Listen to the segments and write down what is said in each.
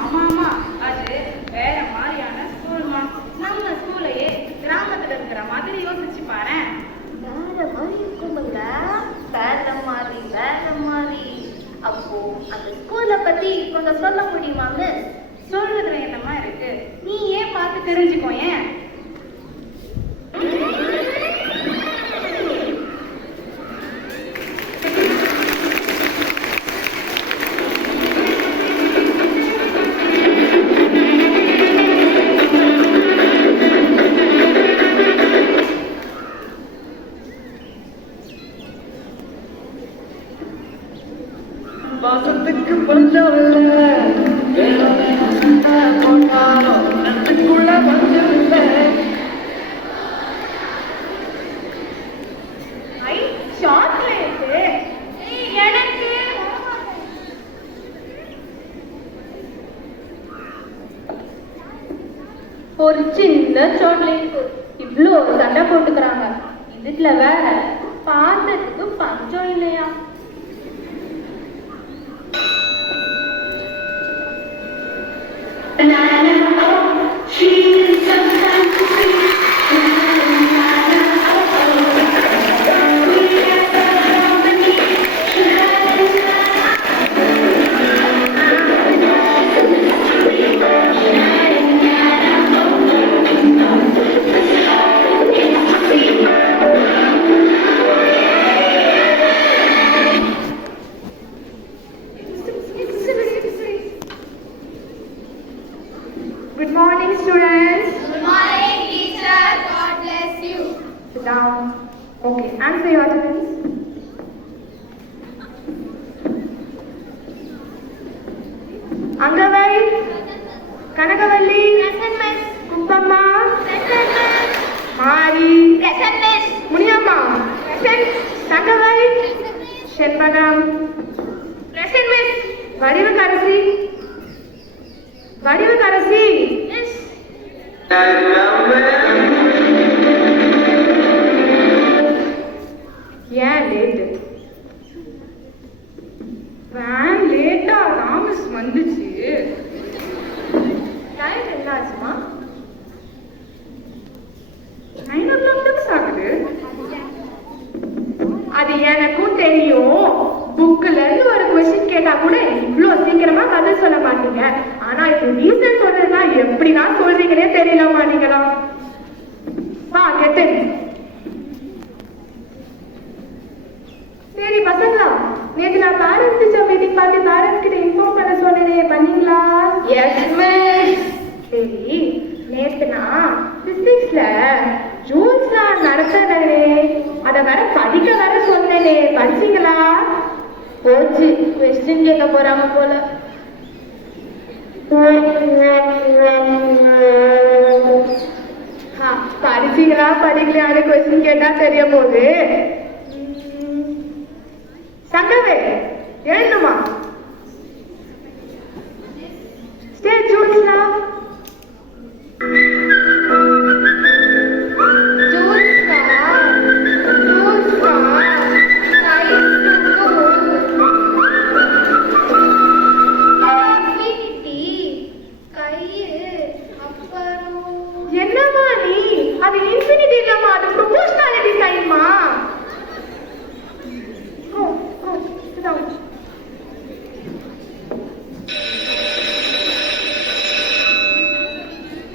ஆமா ஆமா, அது வேற மாதிரியான ஸ்கூல்மா. நம்ம ஸ்கூலையே கிராமத்துல இருக்கிற மாதிரி யோசிச்சு பாரு. வேற மாதிரி இருக்கும்ல, வேற மாதிரி வேற மாதிரி. அப்போ அந்த ஸ்கூலை பத்தி கொஞ்சம் சொல்ல முடியுமா மிஸ்? சொல்றதுல என்னமா இருக்கு, நீ ஏன் பார்த்து தெரிஞ்சுக்கோ. ஏன் வாசத்துக்கு பஞ்சமில்ல, போட்டாலும் நட்டுக்குள்ள பஞ்சமில்ல. ஐ சாக்லேட் எனக்கு. ஒரு சின்ன சாக்லேட் இவ்வளோ சண்டை போட்டுக்கிறாங்க. இதுல வேற பாத்திரத்துக்கு பஞ்சம் இல்லையா? Good morning, students. Good morning, teacher. God bless you. Sit down. Okay, answer your attendance. Angavai, Kanagavalli, Present, miss. Kuppamma, Present, miss. Mari, Present, miss. Muniyamma, present. Sangavai, Present, miss. Shenbagam, present miss. Vadivakarasi, Vadivakarasi. Yes. ஏன் late? Van லேட்டா ராமஸ் வந்துச்சு. Time என்ன ஆச்சுமா? 9 o'clock தான் ஆகுது. அது எனக்கும் தெரியும். புக்ல இருந்து ஒரு கொஸ்டின் கேட்டா கூட இவ்வளோ சீக்கிரமா பதில் சொல்ல மாட்டீங்க. ஆனா இப்போ ரீசன் சொல்றதா எப்படிதான் சொல்றீங்கன்னே தெரியலமா நீங்களா. வா கெட்டு. சரி பசங்களா, நேற்று நான் பேரண்ட்ஸ் டீச்சர் மீட்டிங் பார்த்து பேரண்ட்ஸ் கிட்ட இன்ஃபார்ம் பண்ண சொன்னேனே, பண்ணீங்களா? Yes miss. சரி, நேற்று நான் பிசிக்ஸ்ல ஜூல்ஸ்லாம் நடத்தனே, அதை வேற படிக்க வேற சொன்னேனே, படிச்சீங்களா? போச்சு, கொஸ்டின் கேட்க போறாம போல. படிச்சீங்களா படிக்கலையான்னு கொஸ்டின் கேட்டா தெரிய போகுது. சங்கவே எழுந்துமா. ஸ்டேட் ஜூல்ஸ்னா என்னமா நீ? அது இன்ஃபினிட்டி இல்லம்மா, அது proportionality சைன்மா.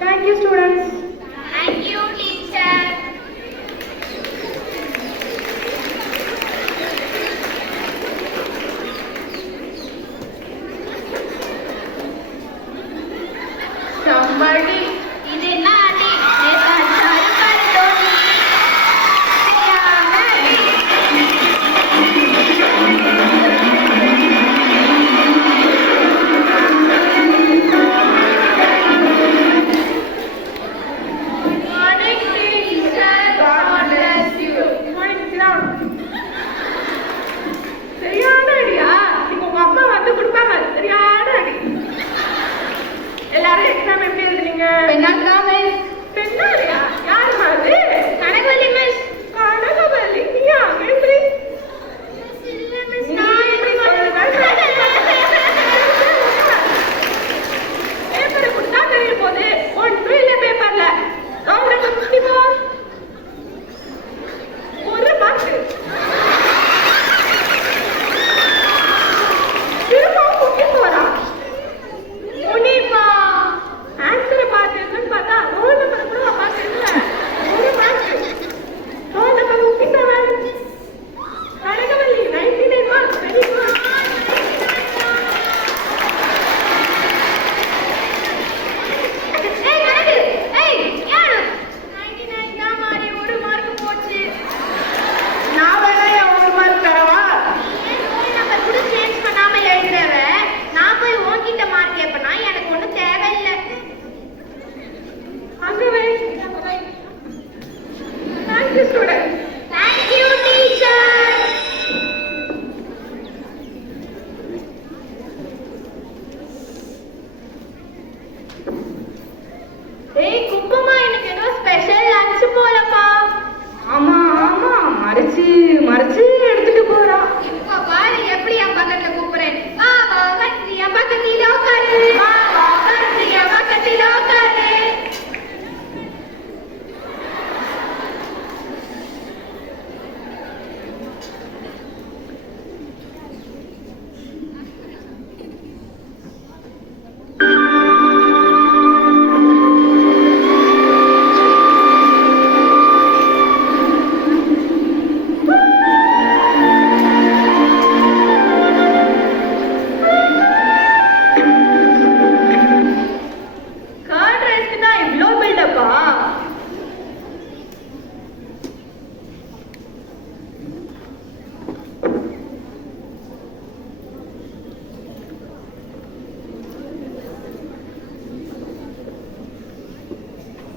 Thank you, students. Thank you, teacher. Somebody. இது என்ன அடி? நேத்து அடிச்சாரு பாரு தோனி. சரியான அடி. Morning, teacher. God bless you. Good morning, sit down. சரியான அடியா? இப்போ உங்க அப்பா வந்து கொடுப்பாங்க. சரியான அடி. எல்லாரும் எக்ஸாம் எப்படி எழுதுனீங்க? பெண்ணாக்கா மிஸ். பெண்ணாலியா? யாருமா அது? கனகவல்லி மிஸ். கனகவல்லி. நீயா? எப்படி? மிஸ் இல்ல மிஸ். நான் எப்படி சொல்றது?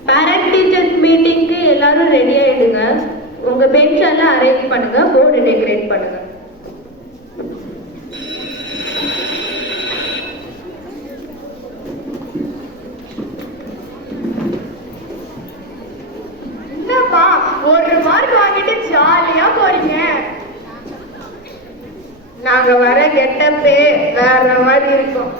பேரண்ட் டீச்சர்ஸ் மீட்டிங்க்கு எல்லாரும் ரெடி ஆயிடுங்க. உங்க பெஞ்ச் எல்லாம் அரேஞ்ச் பண்ணுங்க, போர்டு டெக்கரேட் பண்ணுங்க. என்னப்பா ஒரு மார்க் வாங்கிட்டு ஜாலியா போறீங்க? நாங்க வர கெட்டப்பே வேற மாதிரி இருக்கும்.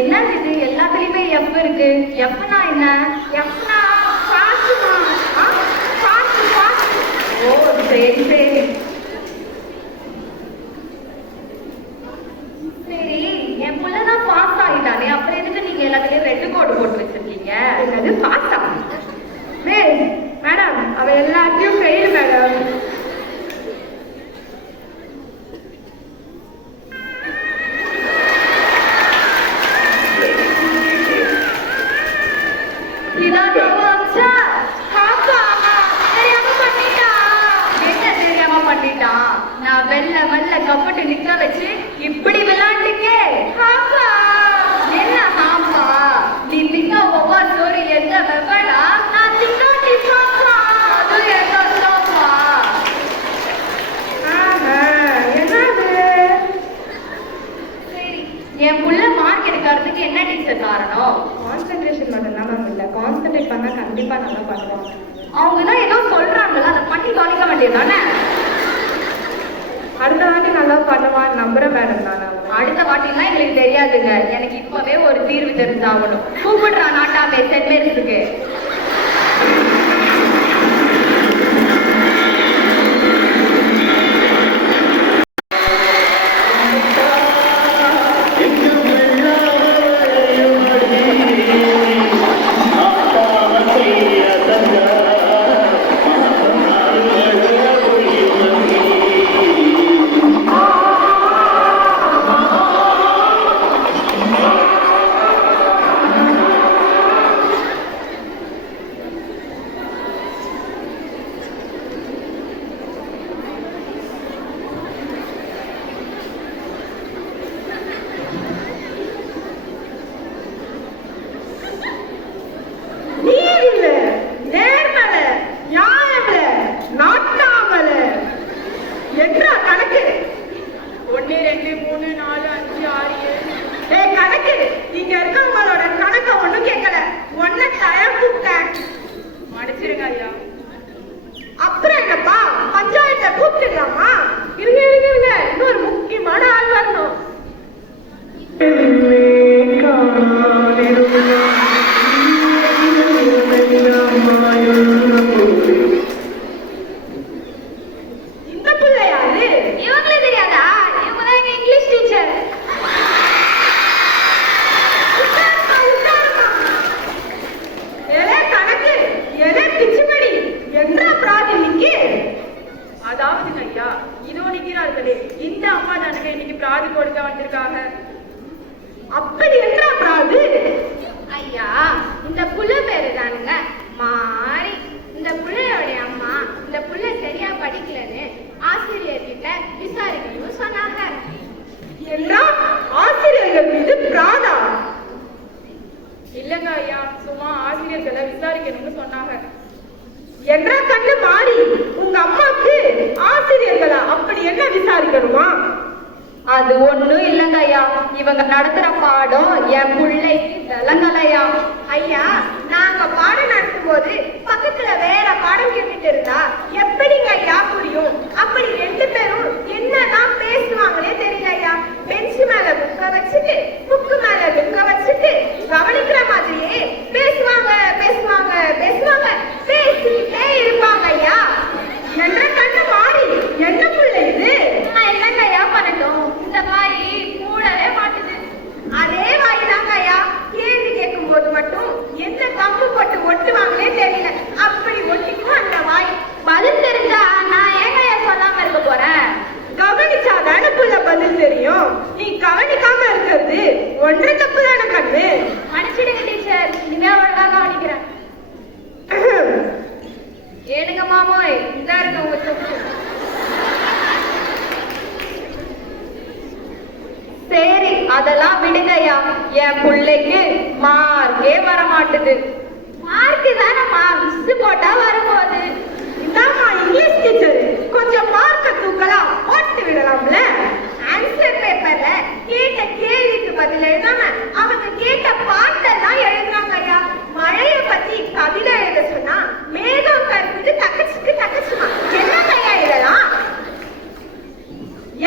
என்ன இது எல்லாத்துலயுமே எஃப் இருக்கு. எஃப்னா என்ன? எஃப்னா பாஸ்மா. ஓ சரி சரி சரி. என் புள்ளதான் பாஸ் ஆகிட்டானே, அப்புறம் எதுக்கு நீங்க எல்லாத்துலயும் ரெட் கோடு போட்டு வச்சிருக்கீங்க? என்னது பாஸா? மேடம் அவ எல்லாத்தையும் ஃபெயில் மேடம். நான் வெள்ள வெள்ள கப்பட்டு நிக்க வச்சு இப்படி விளையாண்டுங்க. என்ன ஹாப்பா நீ திங்க ஒவ்வொரு ஸ்டோரி எந்த வெப்படா? நான் திங்க நீ பாப்பா அது எங்க சோப்பா. என்னது? சரி என் புள்ள மார்க் எடுக்கிறதுக்கு என்ன டீச்சர் காரணம்? கான்சென்ட்ரேஷன் மட்டும்தான் மேம் இல்லை, கான்சென்ட்ரேட் பண்ணா கண்டிப்பா நல்லா பண்ணுவாங்க. அவங்க தான் ஏதோ சொல்றாங்கல்ல, அதை பண்ணி கவனிக்க வேண்டியதுதானே? அடுத்த வாட்டி நல்லா பண்ணுவான்னு நம்புறேன் மேடம். நான் அடுத்த வாட்டிலாம் எங்களுக்கு தெரியாதுங்க, எனக்கு இப்பவே ஒரு தீர்வு தெரிஞ்சாகணும். கூப்பிடுறா நாட்டாமே சென்மேரிஸுக்கு. அப்புறம் என்னப்பா பஞ்சாயத்தை கூப்பிட்டுலாமா? இருங்க இன்னொரு முக்கியமான ஆள் வரணும். இந்த பிள்ளை யாரு? இவங்களே தெரியாதா? இவங்கதான் எங்க இங்கிலீஷ் டீச்சர். அதாவது ஐயா இதோ நிக்கிறார்களே இந்த அம்மா தானுங்க இன்னைக்கு பிராதி கொடுக்க வந்திருக்காங்க. அப்படி என்ன பிராது? ஐயா இந்த புள்ள பேரு தானுங்க மாறி. இந்த புள்ளையோடைய அம்மா இந்த புள்ள சரியா படிக்கலன்னு ஆசிரியர்கிட்ட விசாரிக்கணும்னு சொன்னாங்க. எல்லா ஆசிரியர்கள் மீது பிராதா? இல்லங்க ஐயா, சும்மா ஆசிரியர்களை விசாரிக்கணும்னு சொன்னாங்க. என்ன கண்டு மாறி உங்க அம்மாக்கு ஆசிரியர்களா அப்படி என்ன விசாரிக்கணுமா? அது ஒண்ணும் இல்லங்க ஐயா, இவங்க நடத்துற பாடம் என் பிள்ளைக்கு விளங்கலையா. ஐயா நாங்க பாடம் நடத்தும் போது பக்கத்துல வேற பாடம் கேட்டுட்டு இருந்தா எப்படிங்க ஐயா புரியும்? அப்படி ரெண்டு பேரும் என்னதான் பேசுவாங்களே தெரியல ஐயா. பெஞ்ச் மேல புக்க வச்சுட்டு ஒட்டுவாங்களே தெரியல. அப்படி ஒட்டிக்கும் அந்த வாய். பதில் தெரிஞ்சா நான் ஏங்கய்யா சொல்லாம இருக்க போறேன்? கவனிச்சாதான புள்ள பதில் தெரியும். நீ கவனிக்காம இருக்கிறது ஒன்றரை தப்பு தானே கண்ணு. மன்னிச்சிடுங்க டீச்சர், இனிமே ஒழுங்கா கவனிக்கிறேன். ஏனுங்க மாமோய், இதா இருக்க உங்க சொப்பு. சரி, அதெல்லாம் விடுங்கய்யா. என் பிள்ளைக்கு மார்க்கே வர மாட்டுது. மார்க்கு தானம்மா, மிஸ் போட்டா வரும்போது. இதாம்மா இங்கிலீஷ் டீச்சர், கொஞ்சம் மார்க்க தூக்கலாம் போட்டு விடலாம்ல. ஆன்சர் பேப்பர்ல கேட்ட கேள்விக்கு பதில் எழுதாம அவங்க கேட்ட பாட்டெல்லாம் எழுதுறாங்க ஐயா. மழைய பத்தி கவிதை எழுத சொன்னா மேகம் கருப்புது தக்கச்சுக்கு தக்கச்சுமா. என்னங்க ஐயா இதெல்லாம்?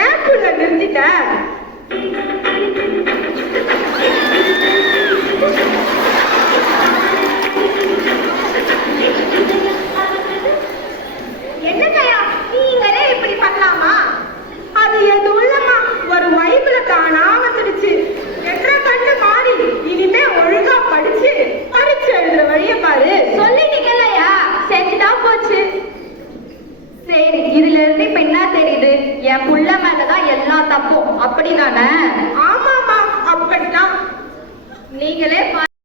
ஏன் புள்ள நிறுத்திட்ட? என்னங்கய்யா நீங்களே இப்படி பண்ணலாமா? அது எது உள்ளமா ஒரு வைப்புல தானா வந்துடுச்சு. என்ற கண்ணு மாறி இனிமே ஒழுங்கா படிச்சு பரிச்சு எழுதுற வழிய பாரு. சொல்லிட்டீங்கல்லையா, செஞ்சுதான் போச்சு. சரி, இதுல இருந்து இப்ப என்ன தெரியுது? என் புள்ள மேலதான் எல்லா தப்பும், அப்படிதானே? ஆமாமா அப்படித்தான். நீங்களே